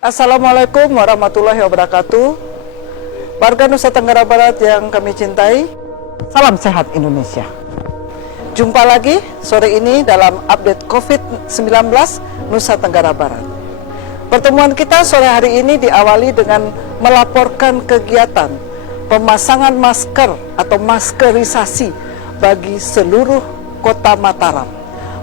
Assalamualaikum warahmatullahi wabarakatuh. Warga Nusa Tenggara Barat yang kami cintai, salam sehat Indonesia. Jumpa lagi sore ini dalam update COVID-19 Nusa Tenggara Barat. Pertemuan kita sore hari ini diawali dengan melaporkan kegiatan pemasangan masker atau maskerisasi bagi seluruh kota Mataram.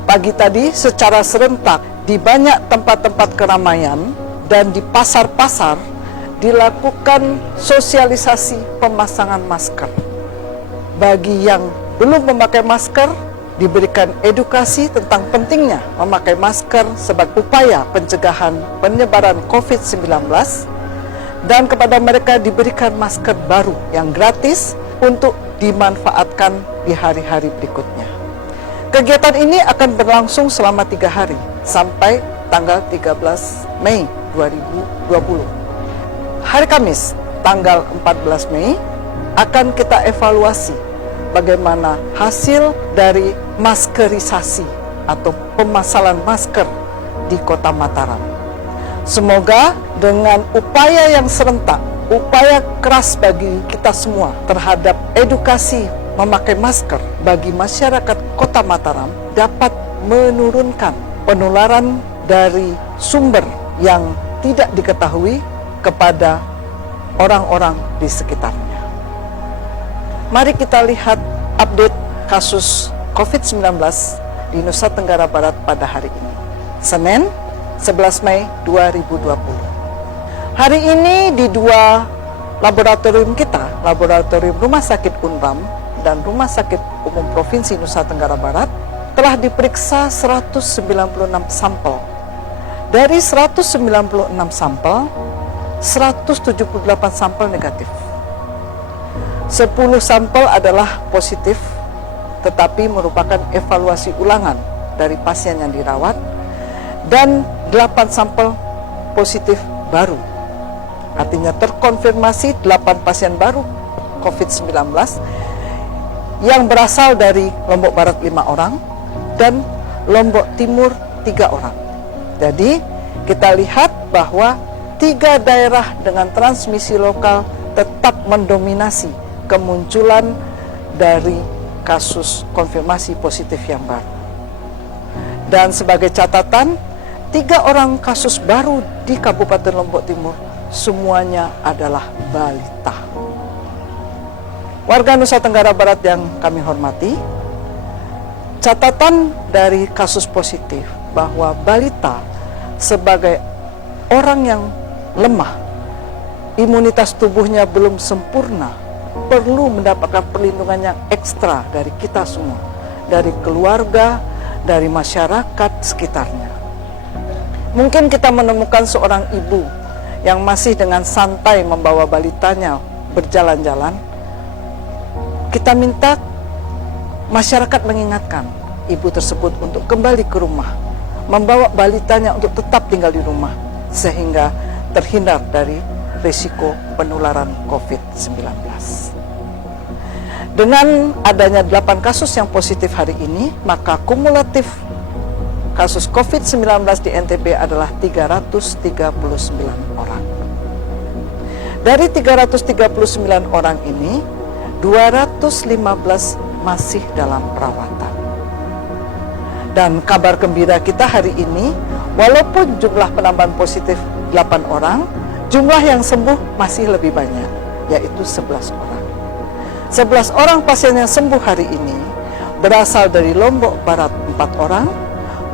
Pagi tadi secara serentak di banyak tempat-tempat keramaian dan di pasar-pasar dilakukan sosialisasi pemasangan masker. Bagi yang belum memakai masker, diberikan edukasi tentang pentingnya memakai masker sebagai upaya pencegahan penyebaran COVID-19, dan kepada mereka diberikan masker baru yang gratis untuk dimanfaatkan di hari-hari berikutnya. Kegiatan ini akan berlangsung selama 3 hari sampai tanggal 13 Mei 2020. Hari Kamis, tanggal 14 Mei, akan kita evaluasi bagaimana hasil dari maskerisasi atau pemasalan masker di Kota Mataram. Semoga dengan upaya yang serentak, upaya keras bagi kita semua terhadap edukasi memakai masker bagi masyarakat Kota Mataram dapat menurunkan penularan dari sumber yang tidak diketahui kepada orang-orang di sekitarnya. Mari kita lihat update kasus COVID-19 di Nusa Tenggara Barat pada hari ini, Senin 11 Mei 2020. Hari ini di 2 laboratorium kita, Laboratorium Rumah Sakit Unram dan Rumah Sakit Umum Provinsi Nusa Tenggara Barat, telah diperiksa 196 sampel. Dari 196 sampel, 178 sampel negatif. 10 sampel adalah positif, tetapi merupakan evaluasi ulangan dari pasien yang dirawat, dan 8 sampel positif baru. Artinya terkonfirmasi 8 pasien baru COVID-19 yang berasal dari Lombok Barat 5 orang dan Lombok Timur 3 orang. Jadi kita lihat bahwa 3 daerah dengan transmisi lokal tetap mendominasi kemunculan dari kasus konfirmasi positif yang baru. Dan sebagai catatan, 3 orang kasus baru di Kabupaten Lombok Timur semuanya adalah balita. Warga Nusa Tenggara Barat yang kami hormati, catatan dari kasus positif bahwa balita sebagai orang yang lemah, imunitas tubuhnya belum sempurna, perlu mendapatkan perlindungan yang ekstra dari kita semua, dari keluarga, dari masyarakat sekitarnya. Mungkin kita menemukan seorang ibu yang masih dengan santai membawa balitanya berjalan-jalan. Kita minta masyarakat mengingatkan ibu tersebut untuk kembali ke rumah, membawa balitanya untuk tetap tinggal di rumah, sehingga terhindar dari risiko penularan COVID-19. Dengan adanya 8 kasus yang positif hari ini, maka kumulatif kasus COVID-19 di NTB adalah 339 orang. Dari 339 orang ini, 215 masih dalam perawatan. Dan kabar gembira kita hari ini, walaupun jumlah penambahan positif 8 orang, jumlah yang sembuh masih lebih banyak, yaitu 11 orang. 11 orang pasien yang sembuh hari ini berasal dari Lombok Barat 4 orang,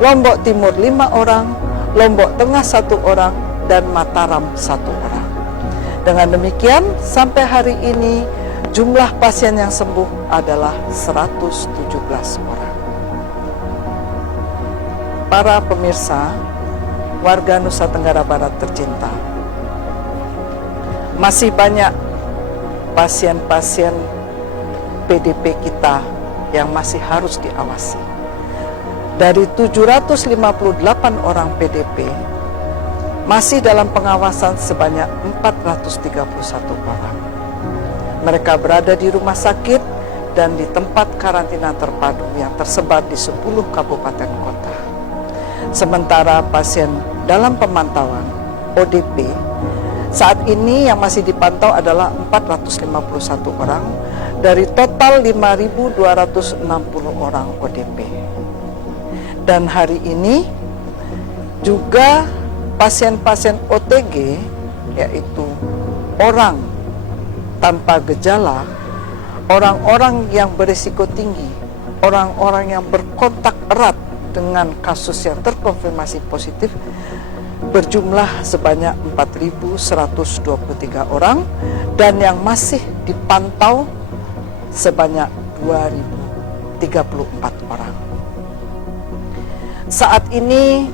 Lombok Timur 5 orang, Lombok Tengah 1 orang, dan Mataram 1 orang. Dengan demikian, sampai hari ini jumlah pasien yang sembuh adalah 117 orang. Para pemirsa, warga Nusa Tenggara Barat tercinta, masih banyak pasien-pasien PDP kita yang masih harus diawasi. Dari 758 orang PDP, masih dalam pengawasan sebanyak 431 orang. Mereka berada di rumah sakit dan di tempat karantina terpadu yang tersebar di 10 kabupaten kota. Sementara pasien dalam pemantauan ODP, saat ini yang masih dipantau adalah 451 orang dari total 5.260 orang ODP. Dan hari ini juga pasien-pasien OTG, yaitu orang tanpa gejala, orang-orang yang berisiko tinggi, orang-orang yang berkontak erat dengan kasus yang terkonfirmasi positif, berjumlah sebanyak 4.123 orang, dan yang masih dipantau sebanyak 2.034 orang. Saat ini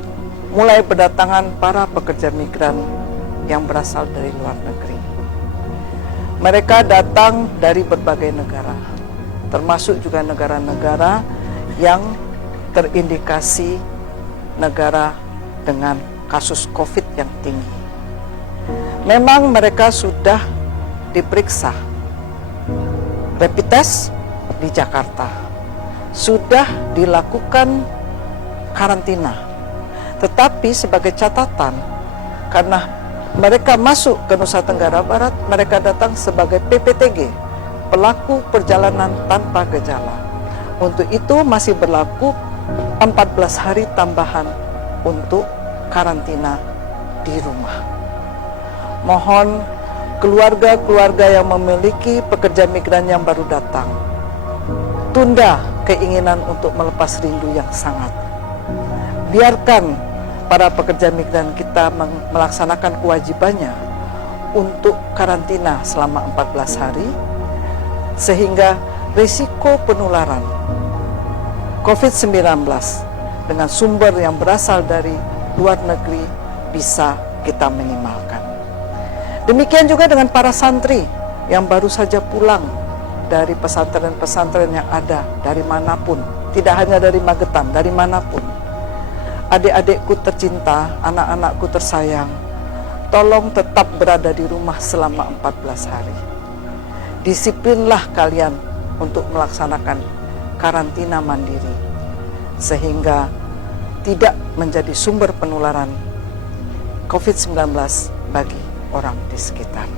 mulai berdatangan para pekerja migran yang berasal dari luar negeri. Mereka datang dari berbagai negara, termasuk juga negara-negara yang terindikasi negara dengan kasus COVID yang tinggi. Memang mereka sudah diperiksa rapid test di Jakarta, sudah dilakukan karantina. Tetapi sebagai catatan, karena mereka masuk ke Nusa Tenggara Barat, mereka datang sebagai PPTG, pelaku perjalanan tanpa gejala. Untuk itu masih berlaku 14 hari tambahan untuk karantina di rumah. Mohon keluarga-keluarga yang memiliki pekerja migran yang baru datang, tunda keinginan untuk melepas rindu yang sangat. Biarkan para pekerja migran kita melaksanakan kewajibannya untuk karantina selama 14 hari, sehingga risiko penularan COVID-19 dengan sumber yang berasal dari luar negeri bisa kita minimalkan. Demikian juga dengan para santri yang baru saja pulang dari pesantren-pesantren yang ada dari manapun, tidak hanya dari Magetan, dari manapun. Adik-adikku tercinta, anak-anakku tersayang, tolong tetap berada di rumah selama 14 hari. Disiplinlah kalian untuk melaksanakan karantina mandiri, sehingga tidak menjadi sumber penularan COVID-19 bagi orang di sekitar.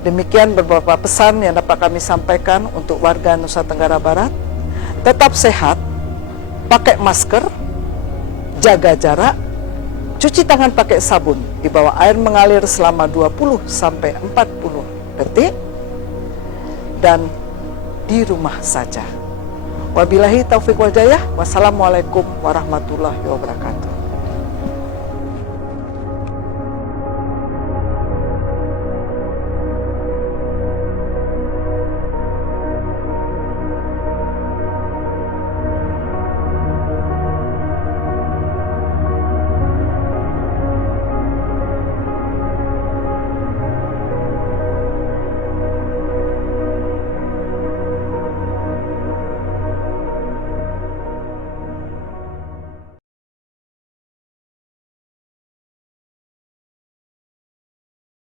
Demikian beberapa pesan yang dapat kami sampaikan untuk warga Nusa Tenggara Barat. Tetap sehat, pakai masker, jaga jarak, cuci tangan pakai sabun di bawah air mengalir selama 20-40 detik, dan di rumah saja. Wabillahi taufiq wal hidayah. Wassalamualaikum warahmatullahi wabarakatuh.